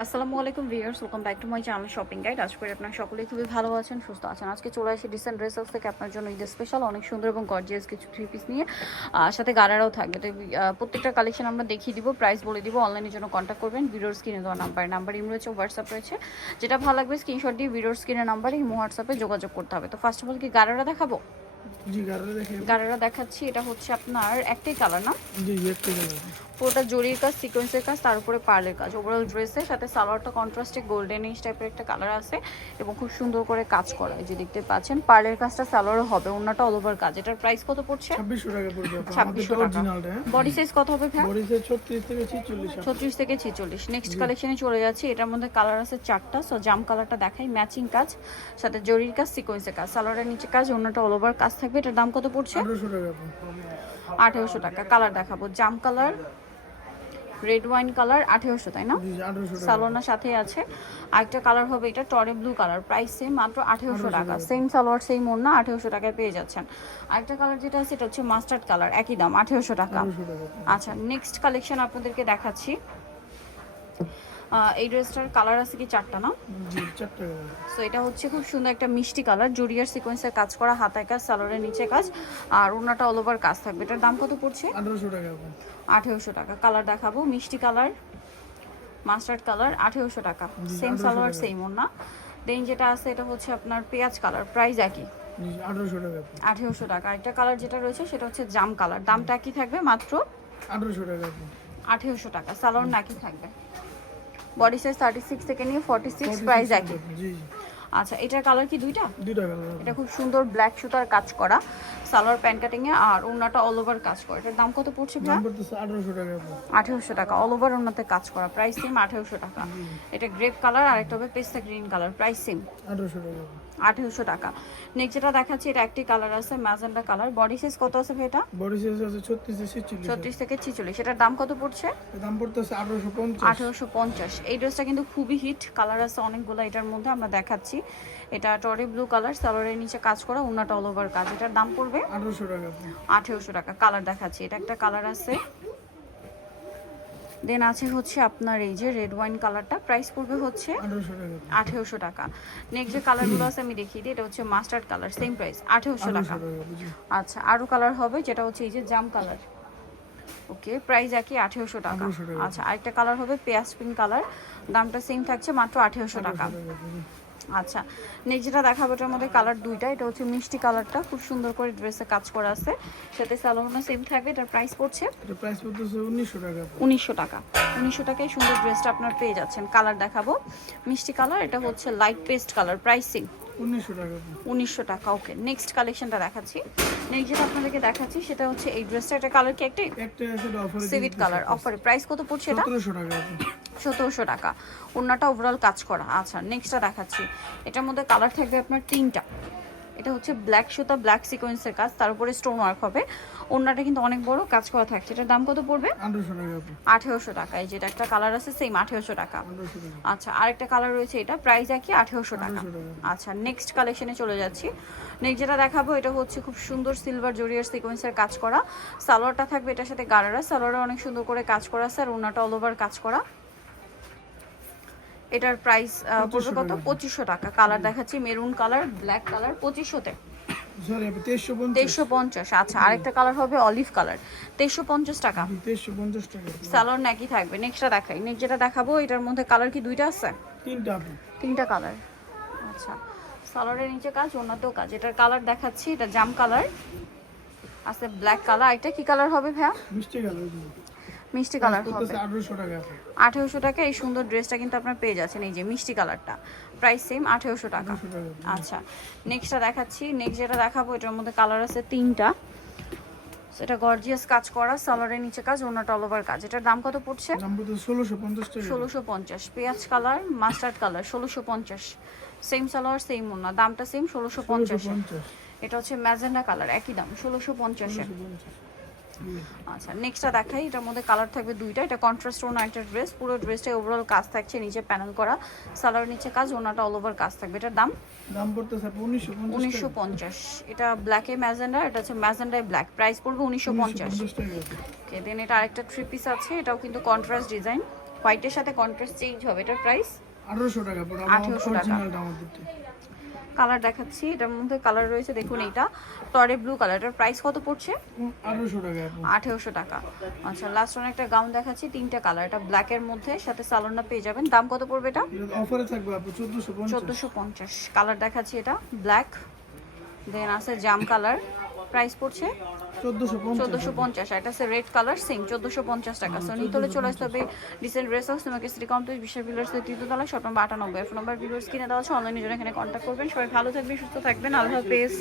আসসালামু আলাইকুম viewers, welcome back to my channel shopping guide. আশা করি আপনারা সকলেই খুবই ভালো আছেন, সুস্থ আছেন। আজকে চলে আসি ডিসেন্ট ড্রেসেস থেকে আপনার জন্য ঈদের স্পেশাল অনেক সুন্দর এবং গর্জিয়াস কিছু থ্রি পিস নিয়ে, সাথে গারারাও থাকবে। তো প্রত্যেকটা কালেকশন আমরা দেখিয়ে দিব, প্রাইস বলে দিব। অনলাইনের জন্য কন্ট্যাক্ট করবেন ভিডিওর স্ক্রিনে দেওয়া নাম্বার ইম রয়েছে, হোয়াটসঅ্যাপ রয়েছে। যেটা ভালো লাগবে স্ক্রিনশট দিয়ে ভিডিওর স্ক্রিনের নাম্বারে ইমো হোয়াটসঅ্যাপে যোগাযোগ করতে হবে। তো ফার্স্ট অফ অল কি গারারা দেখাবো? জি গাড়িটা দেখে। গারারা দেখাচ্ছি। এটা হচ্ছে আপনার একটাই কালার না? জি একটাই কালার। পুরোটা জরির কাজ, সিকোয়েন্সের কাজ, তার উপরে পার্লের কাজ। ওভারঅল ড্রেসের সাথে সালোয়ারটা কন্ট্রাস্টে গোল্ডেনিশ টাইপের একটা কালার আছে এবং খুব সুন্দর করে কাজ করা। এই যে দেখতে পাচ্ছেন পার্লের কাজটা সালোয়ারও হবে, ওন্নাটা অল ওভার কাজ। এটার প্রাইস কত পড়ছে? 2600 টাকা পড়বে। 2600 টাকা। বডি সাইজ কত হবে ভাই? বডি সাইজ 36 থেকে 46। 36 থেকে 46। নেক্সট কালেকশনে চলে যাচ্ছি। এটার মধ্যে কালার আছে চারটা। সো জাম কালারটা দেখাই, ম্যাচিং কাজ, সাথে জরির কাজ, সিকোয়েন্সের কাজ, সালোয়ারের নিচে কাজ, ওন্নাটা অল ওভার কাজ থাকবে। এটার দাম কত পড়ছে? 1800 টাকা। 1800 টাকা। কালার দেখাবো, জাম কালার, রেড ওয়াইন কালার, 1800 তাই না? জি 1800 টাকা। সালোয়ার সাথে আছে। আরেকটা কালার হবে এটা টরে ব্লু কালার, প্রাইস সেম, মাত্র 1800 টাকা। সেম সালোয়ার সেম ওড়না, 1800 টাকায় পেয়ে যাচ্ছেন। আরেকটা কালার যেটা আছে এটা হচ্ছে মাস্টার্ড কালার, একই দাম 1800 টাকা। 1800 টাকা। আচ্ছা, নেক্সট কালেকশন আপনাদেরকে দেখাচ্ছি। এই ড্রেসটার কালার আছে কি চারটা না? জি চারটা কালার। সো এটা হচ্ছে খুব সুন্দর একটা মিষ্টি কালার, জুরিয়ার সিকোয়েন্সের কাজ করা, হাতায় কাজ, সালোয়ারের নিচে কাজ, আর ওড়নাটা অল ওভার কাজ থাকবে। এটার দাম কত পড়ছে? 1800 টাকা। 1800 টাকা। কালার দেখাবো, মিষ্টি কালার, মাস্টার্ড কালার, 1800 টাকা। সেম সালোয়ার সেম ওড়না। দেন যেটা আছে এটা হচ্ছে আপনার পেঁয়াজ কালার, প্রাইস একই, জি 1800 টাকা। 1800 টাকা। একটা কালার যেটা রয়েছে সেটা হচ্ছে জাম কালার, দামটা একই থাকবে, মাত্র 1800 টাকা। 1800 টাকা। সালোয়ার নাকি থাকবে। বডি সাইজ 36 থেকে নিয়ে 46, প্রাইস একই। জি আচ্ছা, এটার কালার কি দুইটা? দুইটা কালার। এটা খুব সুন্দর ব্ল্যাক সুতার কাজ করা, সালোয়ার প্যান্ট কাটিং এ, আর ওড়নাটা অল ওভার কাজ করা। এটার দাম কত পড়ছে ভাই? দাম পড়তেছে 1800 টাকা। 1800 টাকা। অল ওভার ওড়নাতে কাজ করা, প্রাইস সেম, 1800 টাকা। এটা গ্রেপ কালার আর একটা হবে পেস্তা গ্রিন কালার, প্রাইস সেম, 1800 টাকা। 1800 টাকা। নেক্সট যেটা দেখাচ্ছি এটা একটি কালার আছে, ম্যাজেন্ডা কালার। বডি সাইজ কত আছে ভাই এটা? বডি সাইজ আছে 36 থেকে 46। 36 থেকে 46। এটার দাম কত পড়ছে? দাম পড়তেছে 1850। 1850। এই ড্রেসটা কিন্তু খুবই হিট, কালার আছে অনেকগুলো এটার মধ্যে, আমরা দেখাচ্ছি। এটা টরি ব্লু কালার, সালোয়ারের নিচে কাজ করা, ওড়নাটা অল ওভার কাজ। এটার দাম পড়বে 1800 টাকা। 1800 টাকা। কালার দেখাচ্ছি, এটা একটা কালার আছে। দেন আছে হচ্ছে আপনার এই যে রেড ওয়াইন কালারটা, প্রাইস পড়বে হচ্ছে 1800 টাকা। 1800 টাকা। নেক্সট যে কালারগুলো আছে আমি দেখিয়ে দিই। এটা হচ্ছে মাস্টার্ড কালার, সেম প্রাইস 1800 টাকা। জি। আচ্ছা, আরও কালার হবে যেটা হচ্ছে এই যে জাম কালার, ওকে, প্রাইস একই, 1800 টাকা। 1800 টাকা। আচ্ছা, আরেকটা কালার হবে পেঁয়াজ পিঙ্ক কালার, দামটা সেম থাকছে, মাত্র 1800 টাকা। 1800 টাকা। জি। আচ্ছা, নেক্সট যেটা দেখাবো এটার মধ্যে কালার দুইটা। এটা হচ্ছে মিষ্টি কালারটা, খুব সুন্দর করে ড্রেসে কাজ করা আছে, সাথে সালোয়ারও সেম থাকবে। এটার প্রাইস পড়ছে এটা প্রাইস পড়তেছে 1900 টাকা। 1900 টাকা। 1900 টাকায় সুন্দর ড্রেসটা আপনার পেয়ে যাচ্ছেন। কালার দেখাবো, মিষ্টি কালার, এটা হচ্ছে লাইট পেস্ট কালার, প্রাইসিং 1900 টাকা। 1900 টাকা। ওকে, নেক্সট কালেকশনটা দেখাচ্ছি। নেক্সট যেটা আপনাদেরকে দেখাচ্ছি সেটা হচ্ছে এই ড্রেসটা। এটা কালার কি একটাই? একটা আছে অফারে সিভিট কালার, অফারে। প্রাইস কত পড়ছে এটা? 1700 টাকা। 1700 টাকা। ওড়নাটা ওভারঅল কাজ করা। আচ্ছা, নেক্সটটা দেখাচ্ছি। এটার মধ্যে কালার থাকবে আপনার তিনটা। এটা হচ্ছে ব্ল্যাক সুতা, ব্ল্যাক সিকোয়েন্সের কাজ, তার উপরে স্টোন ওয়ার্ক হবে। ওড়নাটা কিন্তু অনেক বড় কাজ করা থাকছে। এটার দাম কত পড়বে? 1800 টাকা। 1800 টাকা। এই যেটা একটা কালার আছে সেম 1800 টাকা। 1800 টাকা। আচ্ছা, আরেকটা কালার রয়েছে, এটা প্রাইস একই, 1800 টাকা। 1800 টাকা। আচ্ছা, নেক্সট কালেকশনে চলে যাচ্ছি। নেক্সট যেটা দেখাবো এটা হচ্ছে খুব সুন্দর সিলভার জরিয়ার সিকোয়েন্সের কাজ করা, সালোয়ারটা থাকবে এটার সাথে গারারা, সালোয়ারে অনেক সুন্দর করে কাজ করা আছে, আর ওড়নাটা অল ওভার কাজ করা। এটার প্রাইস পড়বে কত? 2500 টাকা। কালার দেখাচ্ছি, মেরুন কালার, ব্ল্যাক কালার, 2500-তে। সরি 2350। 2350। আচ্ছা, আরেকটা কালার হবে অলিভ কালার, 2350 টাকা। 2350 টাকা। সালোয়ার নাকি থাকবে। নেক্সটটা দেখাই। নেক্সট যেটা দেখাবো এটার মধ্যে কালার কি দুইটা আছে? তিনটা আপু। তিনটা কালার। আচ্ছা, সালোয়ারের নিচে কাজ, ওড়নাতেও কাজ। এটার কালার দেখাচ্ছি, এটা জাম কালার আছে, ব্ল্যাক কালার। এটা কি কালার হবে ভাইয়া? মিষ্টি কালার। মিষ্টি কালার হবে। 1800 টাকা আপু। 1800 টাকা। এই সুন্দর ড্রেসটা কিন্তু আপনার পেয়ে যাচ্ছেন, এই যে মিষ্টি কালারটা, প্রাইস সেম, 1800 টাকা। 1800 টাকা। আচ্ছা, নেক্সটটা দেখাচ্ছি। নেক্সট যেটা দেখাবো এটার মধ্যে কালার আছে তিনটা। সেটা গর্জিয়াস কাজ করা, সালোয়ারের নিচে কাজ, ওড়নাটা অল ওভার কাজ। এটার দাম কত পড়ছে? দাম পড়তেছে 1650 টাকা। 1650। পেঁয়াজ colour, mustard colour, 1650। Same salwar same ওড়না, দামটা সেম, 1650। 1650। এটা হচ্ছে ম্যাজেন্ডা কালার, একই দাম, 1650-এ। 1650। আচ্ছা, নেক্সটটা দেখাই। এটার মধ্যে কালার থাকবে দুইটা। এটা কন্ট্রাস্ট ওড়না একটা ড্রেস, পুরো ড্রেসটা ওভারঅল কাজ থাকছে, নিচে প্যানেল করা, সালোয়ার নিচে কাজ, ওড়নাটা অল ওভার কাজ থাকবে। এটার দাম দাম পড়তেছে 1950 টাকা। 1950। এটা ব্ল্যাকে ম্যাজেন্ডা, এটা হচ্ছে ম্যাজেন্ডায় ব্ল্যাক, প্রাইস পড়বে 1950। টাকা। ওকে, দেন এটা আরেকটা থ্রি পিস আছে, এটাও কিন্তু কন্ট্রাস্ট ডিজাইন, হোয়াইটের সাথে কন্ট্রাস্ট চেঞ্জ হবে, এটার প্রাইস 1800 টাকা পড়বে 1800 টাকা। অরিজিনালটা আমাদেরটা কালার দেখাচ্ছি, এটার মধ্যে কালার রয়েছে দেখুন, এইটা টরে ব্লু কালার, এটার প্রাইস কত পড়ছে? 1800 টাকা আপু 1800 টাকা। আচ্ছা লাস্ট ওয়ান একটা গাউন দেখাচ্ছি, তিনটা কালার, এটা ব্ল্যাকের মধ্যে, সাথে সালোয়ারটা পেয়ে যাবেন। দাম কত পড়বে এটা? এটা অফারে থাকবে আপু 1450 1450। কালার দেখাচ্ছি, এটা ব্ল্যাক, দেন আছে জাম কালার, প্রাইস পড়ছে 1450। এটা আছে রেড কালার, সেম 1450 টাকা। সো নিতলে চলে আসতে হবে ডিসেন্ট ড্রেস হাউস, তোমাকে সিটি কমপ্লেক্স বিশাল ভিলার্স তৃতীয়তলা, shop number 98। Phone number viewers কিনে দেওয়া আছে, অনলাইনে জন্য এখানে কন্ট্যাক্ট করবেন। সবাই ভালো থাকবেন, সুস্থ থাকবেন, আল্লাহ হাফেজ।